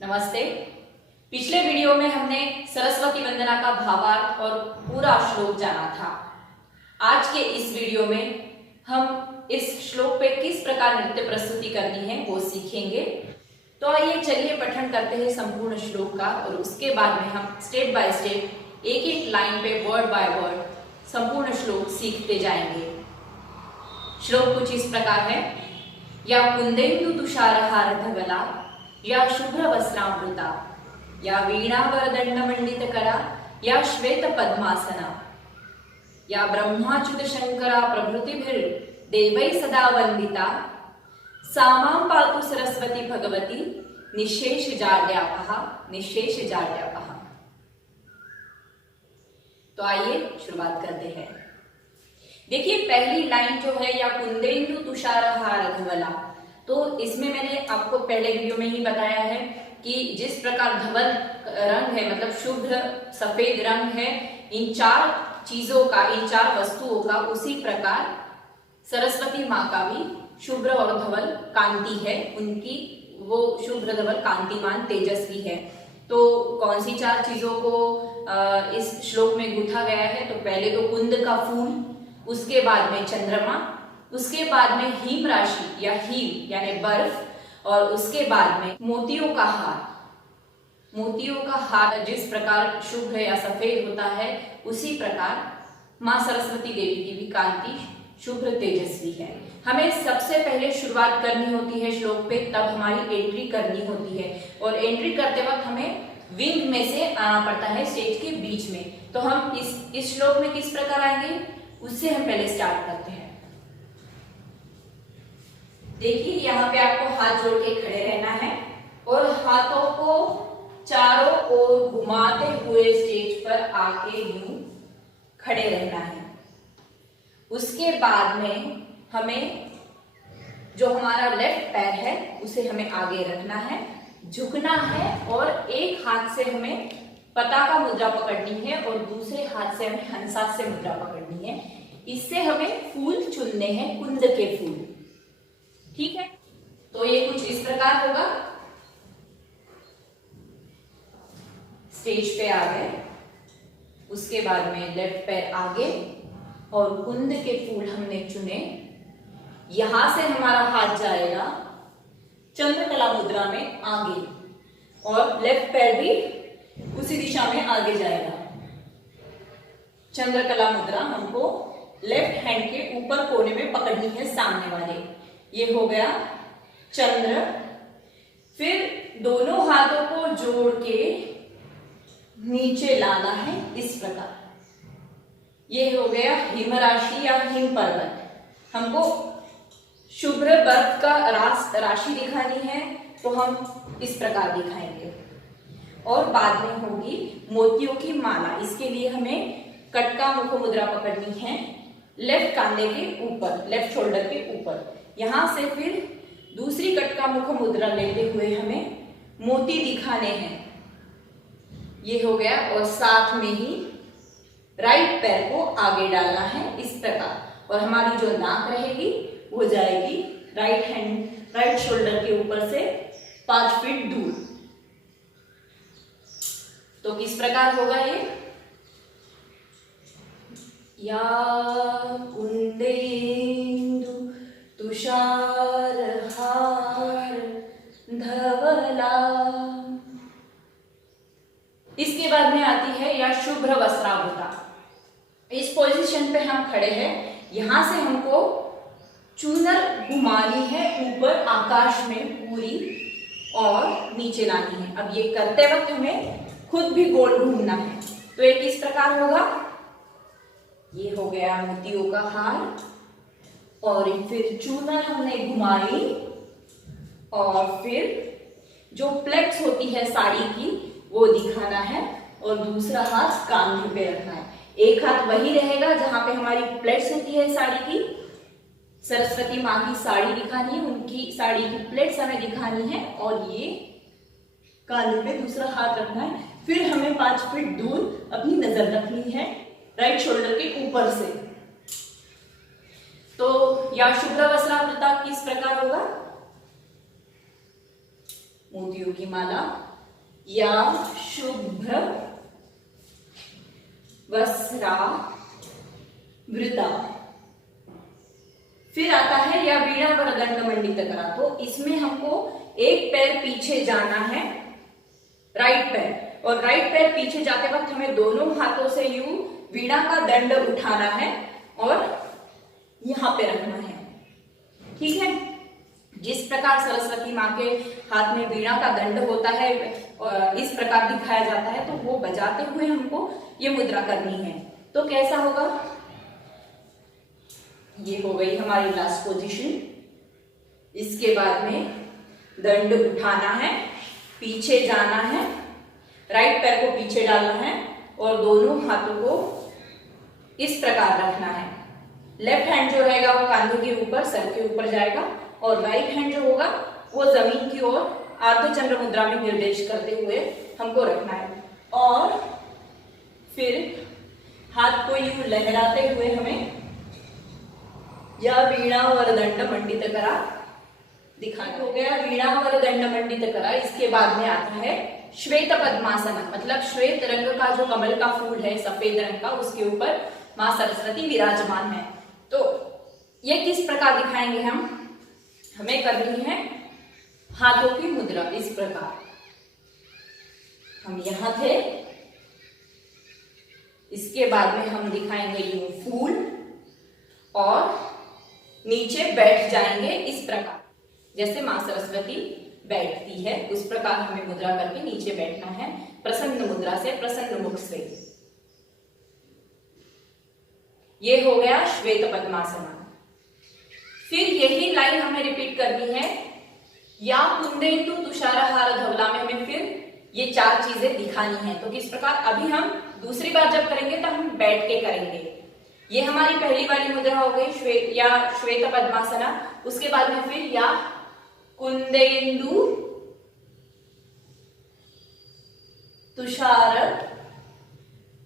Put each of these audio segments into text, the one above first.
नमस्ते। पिछले वीडियो में हमने सरस्वती वंदना का भावार्थ और पूरा श्लोक जाना था। आज के इस वीडियो में हम इस श्लोक पे किस प्रकार नृत्य प्रस्तुति करनी है वो सीखेंगे। तो आइए चलिए पठन करते हैं संपूर्ण श्लोक का और उसके बाद में हम स्टेप बाय स्टेप एक एक लाइन पे वर्ड बाय वर्ड संपूर्ण श्लोक सीखते जाएंगे। श्लोक कुछ इस प्रकार है। या कुंदेन्दु तुषारहार धवला या शुभ्र वस्त्रामृता या वीणावरदंड मंडित करा या श्वेत पद्मासना या ब्रह्माच्युत शंकरा प्रभृतिभिर देवै सदा वंदिता सामां पातु सरस्वती भगवती निशेष जाड्यापहा निशेष जाड्यापहा। तो आइए शुरुआत करते हैं। देखिए पहली लाइन जो है या कुंदेन्दु तुषारहार धवला, तो इसमें मैंने आपको पहले वीडियो में ही बताया है कि जिस प्रकार धवल रंग है मतलब शुभ्र सफेद रंग है, इन चार चीजों का, इन चार वस्तुओं का, उसी प्रकार सरस्वती माँ का भी शुभ्र और धवल कांति है, उनकी वो शुभ्र धवल कांतिमान तेजस्वी है। तो कौन सी चार चीजों को इस श्लोक में गूंथा गया है? तो पहले तो कुंद का फूल, उसके बाद में चंद्रमा, उसके बाद में हिम राशि या हिम यानी बर्फ, और उसके बाद में मोतियों का हार। मोतियों का हार जिस प्रकार शुभ्र या सफेद होता है, उसी प्रकार माँ सरस्वती देवी की भी कांति शुभ्र तेजस्वी है। हमें सबसे पहले शुरुआत करनी होती है श्लोक पे, तब हमारी एंट्री करनी होती है और एंट्री करते वक्त हमें विंग में से आना पड़ता है, स्टेज के बीच में। तो हम इस श्लोक में किस प्रकार आएंगे उससे हम पहले स्टार्ट करते हैं। देखिए यहाँ पे आपको हाथ जोड़ के खड़े रहना है और हाथों को चारों ओर घुमाते हुए स्टेज पर आके यूं खड़े रहना है। उसके बाद में हमें जो हमारा लेफ्ट पैर है उसे हमें आगे रखना है, झुकना है और एक हाथ से हमें पताका मुद्रा पकड़नी है और दूसरे हाथ से हमें हंसा से मुद्रा पकड़नी है। इससे हमें फूल चुनने हैं, कुंद के फूल। ठीक है, तो ये कुछ इस प्रकार होगा। स्टेज पे आ गए, उसके बाद में लेफ्ट पैर आगे और कुंद के फूल हमने चुने। यहां से हमारा हाथ जाएगा चंद्रकला मुद्रा में आगे और लेफ्ट पैर भी उसी दिशा में आगे जाएगा। चंद्रकला मुद्रा हमको लेफ्ट हैंड के ऊपर कोने में पकड़नी है, सामने वाले। ये हो गया चंद्र। फिर दोनों हाथों को जोड़ के नीचे लाना है इस प्रकार। ये हो गया हिम राशि या हिम पर्वत। हमको शुभ्र बर्फ का राशि दिखानी है तो हम इस प्रकार दिखाएंगे। और बाद में होगी मोतियों की माला। इसके लिए हमें कटका मुख मुद्रा पकड़नी है लेफ्ट कांधे के ऊपर, लेफ्ट शोल्डर के ऊपर। यहां से फिर दूसरी कटका मुख मुद्रा लेते हुए हमें मोती दिखाने हैं। ये हो गया और साथ में ही राइट पैर को आगे डालना है इस प्रकार। और हमारी जो नाक रहेगी वो जाएगी राइट शोल्डर के ऊपर से 5 फीट दूर। तो किस प्रकार होगा ये? या कुंदेन्दु तुषार हार धवला। इसके बाद में आती है या शुभ्र वस्त्रावृता। इस पोजीशन पे हम खड़े हैं, यहां से हमको चूनर घुमानी है ऊपर आकाश में पूरी और नीचे लानी है। अब ये करते वक्त हमें खुद भी गोल घूमना है। तो एक इस प्रकार होगा। ये हो गया मोतियों का हार और फिर चूनर हमने घुमाई और फिर जो प्लेट्स होती है साड़ी की वो दिखाना है और दूसरा हाथ कांधे पे रखना है। एक हाथ वही रहेगा जहां पे हमारी प्लेट्स होती है साड़ी की। सरस्वती माँ की साड़ी दिखानी है, उनकी साड़ी की प्लेट्स हमें दिखानी है और ये कांधे पे दूसरा हाथ रखना है। फिर हमें 5 फीट दूर अपनी नजर रखनी है राइट शोल्डर के ऊपर से। तो या शुभ्र वस्त्रावृता किस प्रकार होगा? मोतियों की माला या शुभ्र वस्त्रावृता। फिर आता है या वीणा वरदंड मंडितकरा। तो इसमें हमको एक पैर पीछे जाना है, राइट पैर, और राइट पैर पीछे जाते वक्त हमें दोनों हाथों से यूं वीणा का दंड उठाना है और यहां पे रखना है। ठीक है, जिस प्रकार सरस्वती माँ के हाथ में वीणा का दंड होता है और इस प्रकार दिखाया जाता है, तो वो बजाते हुए हमको ये मुद्रा करनी है। तो कैसा होगा, ये हो गई हमारी लास्ट पोजीशन। इसके बाद में दंड उठाना है, पीछे जाना है, राइट पैर को पीछे डालना है और दोनों हाथों को इस प्रकार रखना है। लेफ्ट हैंड जो रहेगा वो कांधे के ऊपर, सर के ऊपर जाएगा, और राइट हैंड जो होगा वो जमीन की ओर अर्धचंद्र मुद्रा में निर्देश करते हुए हमको रखना है। और फिर हाथ को यूं लहराते हुए हमें या वीणा वरदंड मंडितकरा दिखाना हो गया। वीणा वरदंड मंडितकरा। इसके बाद में आता है श्वेत पद्मासन, मतलब श्वेत रंग का जो कमल का फूल है सफेद रंग का, उसके ऊपर मां सरस्वती विराजमान है। तो ये किस प्रकार दिखाएंगे हम, हमें करनी है हाथों की मुद्रा इस प्रकार। हम यहां थे, इसके बाद में हम दिखाएंगे यूं फूल और नीचे बैठ जाएंगे इस प्रकार, जैसे मां सरस्वती बैठती है उस प्रकार हमें मुद्रा करके नीचे बैठना है, प्रसन्न मुद्रा से, प्रसन्न मुख से। ये हो गया श्वेत पद्मासन। फिर यही लाइन हमें रिपीट करनी है या कुंदेन्दु तुषारहार धवला में हमें फिर ये चार चीजें दिखानी है। तो किस प्रकार, अभी हम दूसरी बार जब करेंगे तो हम बैठ के करेंगे। ये हमारी पहली वाली मुद्रा हो गई श्वेत या श्वेत पद्मासना। उसके बाद में फिर या कुंदेन्दु तुषार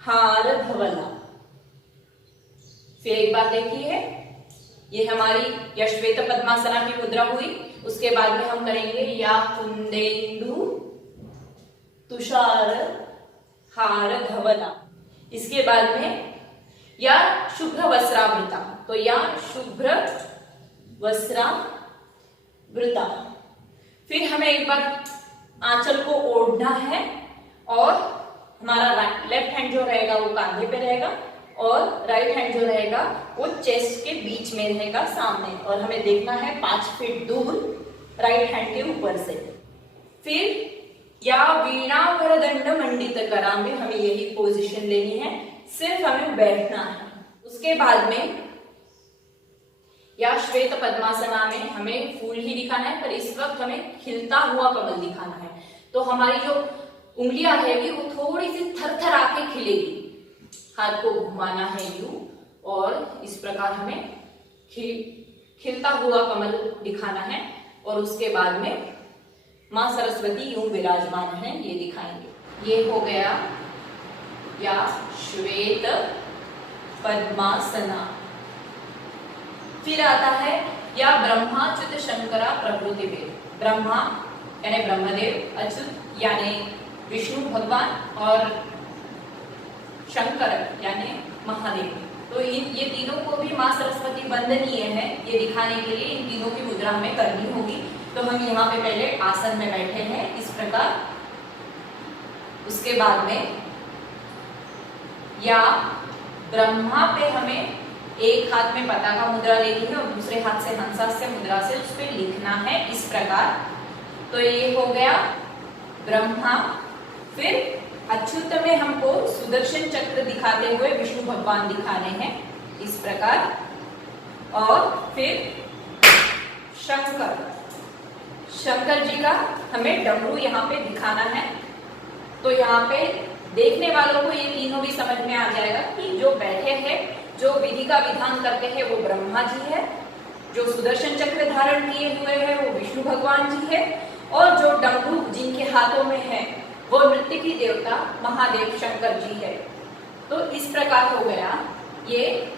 हार धवला। फिर एक बार देखिए, ये हमारी या श्वेत पद्मासना की मुद्रा हुई। उसके बाद में हम करेंगे या कुंदेन्दु तुषार हार धवला। इसके बाद में या शुभ्र वस्त्रावृता। तो या शुभ्र वस्त्रावृता। फिर हमें एक बार आंचल को ओढ़ना है और हमारा लेफ्ट हैंड जो रहेगा वो कांधे पे रहेगा और राइट हैंड जो रहेगा वो चेस्ट के बीच में रहेगा सामने, और हमें देखना है 5 फीट दूर राइट हैंड के ऊपर से। फिर या वीणा वरदंड मंडितकरा में हमें यही पोजीशन लेनी है, सिर्फ हमें बैठना है। उसके बाद में या श्वेत पद्मासना में हमें फूल ही दिखाना है, पर इस वक्त हमें खिलता हुआ कमल दिखाना है। तो हमारी जो उंगलियां रहेगी वो थोड़ी सी थरथर आके खिलेगी। हाथ को घुमाना है यूं और इस प्रकार हमें खिलता हुआ कमल दिखाना है, और उसके बाद में मां सरस्वती यूं विराजमान है ये दिखाएंगे। ये हो गया या श्वेत पद्मासना। फिर आता है या ब्रह्माच्युत शंकरा प्रभृति वेद। ब्रह्मा यानी ब्रह्मदेव, अच्युत यानी विष्णु भगवान, और शंकर यानी महादेव। तो ये तीनों को भी मां सरस्वती वंदनीय है, ये दिखाने के लिए इन तीनों की मुद्रा हमें करनी होगी। तो हम यहाँ पे पहले आसन में बैठे हैं इस प्रकार। उसके बाद में या ब्रह्मा पे हमें एक हाथ में पताका मुद्रा लेनी है और दूसरे हाथ से हंसास्य मुद्रा से उस पर लिखना है इस प्रकार। तो ये हो गया ब्रह्मा। फिर अच्युत में हमको सुदर्शन चक्र दिखाते हुए विष्णु भगवान दिखाने हैं इस प्रकार। और फिर शंकर, शंकर जी का हमें डमरू यहाँ पे दिखाना है। तो यहाँ पे देखने वालों को ये तीनों भी समझ में आ जाएगा कि जो बैठे हैं, जो विधि का विधान करते हैं वो ब्रह्मा जी है, जो सुदर्शन चक्र धारण किए हुए हैं वो विष्णु भगवान जी है, और जो डमरू जिनके हाथों में है वो नृत्य की देवता महादेव शंकर जी है। तो इस प्रकार हो गया ये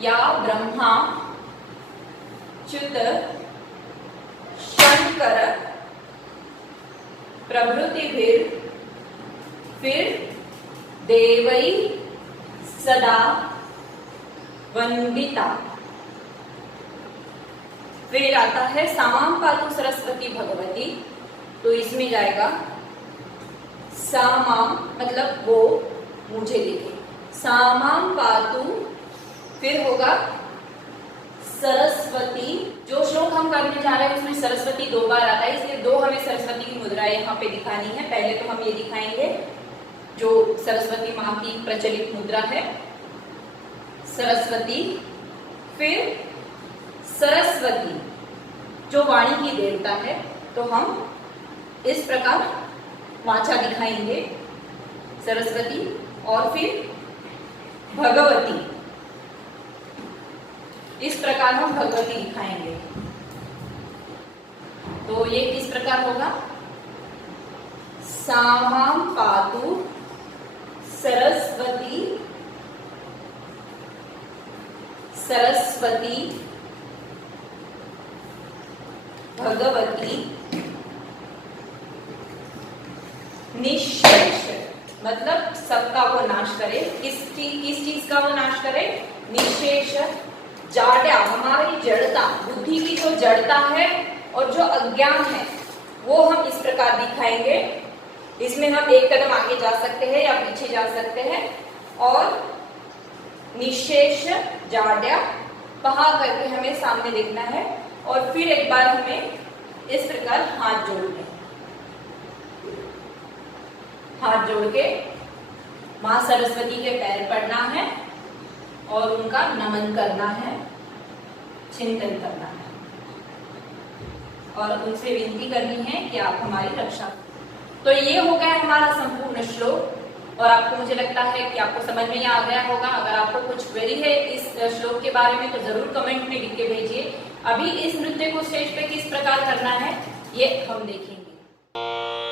या ब्रह्मा च्युत शंकर प्रभृतिभिर, फिर देवै सदा वंदिता, फिर आता है सामां पातु सरस्वती भगवती, तो इसमें जाएगा सामां मतलब वो मुझे देखे, सामां पातु, फिर होगा सरस्वती। जो श्लोक हम करने जा रहे हैं उसमें सरस्वती 2 बार आता है, इसलिए 2 हमें सरस्वती की मुद्रा यहाँ पे दिखानी है। पहले तो हम ये दिखाएंगे जो सरस्वती माँ की प्रचलित मुद्रा है, सरस्वती, फिर सरस्वती जो वाणी की देवता है, तो हम इस प्रकार वाचा दिखाएंगे सरस्वती, और फिर भगवती, इस प्रकार हम भगवती दिखाएंगे। तो ये किस प्रकार होगा, सामां पातु सरस्वती, सरस्वती भगवती निःशेष, मतलब सबका वो नाश करे। किस चीज का वो नाश करे, निःशेष। जाड्या हमारी जड़ता, बुद्धि की जो जड़ता है और जो अज्ञान है वो हम इस प्रकार दिखाएंगे। इसमें हम एक कदम आगे जा सकते हैं या पीछे जा सकते हैं। और निःशेष जाड्या पहा करके हमें सामने देखना है, और फिर एक बार हमें इस प्रकार हाथ जोड़ने, हाथ जोड़ के मां सरस्वती के पैर पड़ना है और उनका नमन करना है, चिंतन करना है, और उनसे विनती करनी है कि आप हमारी रक्षा। तो ये हो गया हमारा संपूर्ण श्लोक, और आपको मुझे लगता है कि आपको समझ में आ गया होगा। अगर आपको कुछ क्वेरी है इस श्लोक के बारे में तो जरूर कमेंट में लिख के भेजिए। अभी इस नृत्य को स्टेज पे किस प्रकार करना है ये हम देखेंगे।